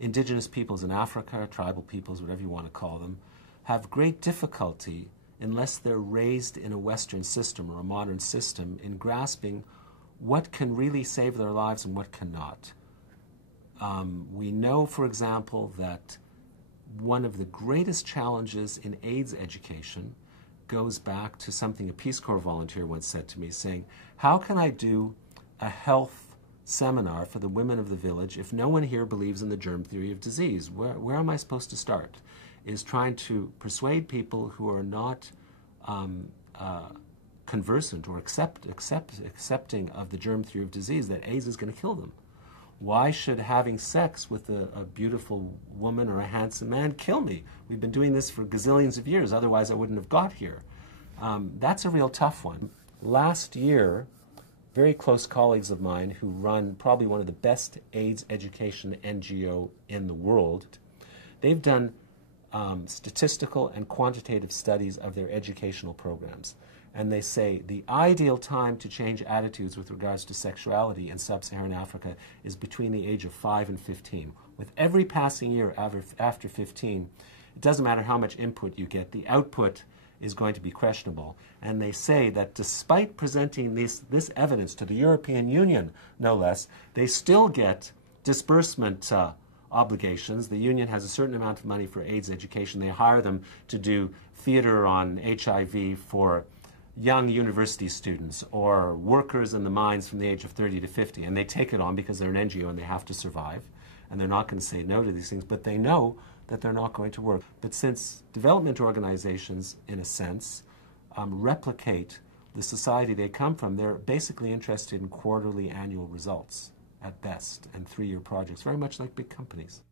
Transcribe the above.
indigenous peoples in Africa, tribal peoples, whatever you want to call them, have great difficulty, unless they're raised in a Western system or a modern system, in grasping what can really save their lives and what cannot. We know, for example, that one of the greatest challenges in AIDS education goes back to something a Peace Corps volunteer once said to me, saying, how can I do a health seminar for the women of the village if no one here believes in the germ theory of disease? Where am I supposed to start? Is trying to persuade people who are not conversant or accepting of the germ theory of disease that AIDS is going to kill them. Why should having sex with a beautiful woman or a handsome man kill me? We've been doing this for gazillions of years, otherwise I wouldn't have got here. That's a real tough one. Last year, very close colleagues of mine who run probably one of the best AIDS education NGO in the world, they've done statistical and quantitative studies of their educational programs. And they say the ideal time to change attitudes with regards to sexuality in sub-Saharan Africa is between the age of 5 and 15. With every passing year after 15, it doesn't matter how much input you get, the output is going to be questionable. And they say that despite presenting this evidence to the European Union, no less, they still get disbursement obligations. The union has a certain amount of money for AIDS education. They hire them to do theater on HIV for young university students or workers in the mines from the age of 30 to 50. And they take it on because they're an NGO and they have to survive. And they're not going to say no to these things, but they know that they're not going to work. But since development organizations, in a sense, replicate the society they come from, they're basically interested in quarterly, annual results at best, and 3-year projects, very much like big companies.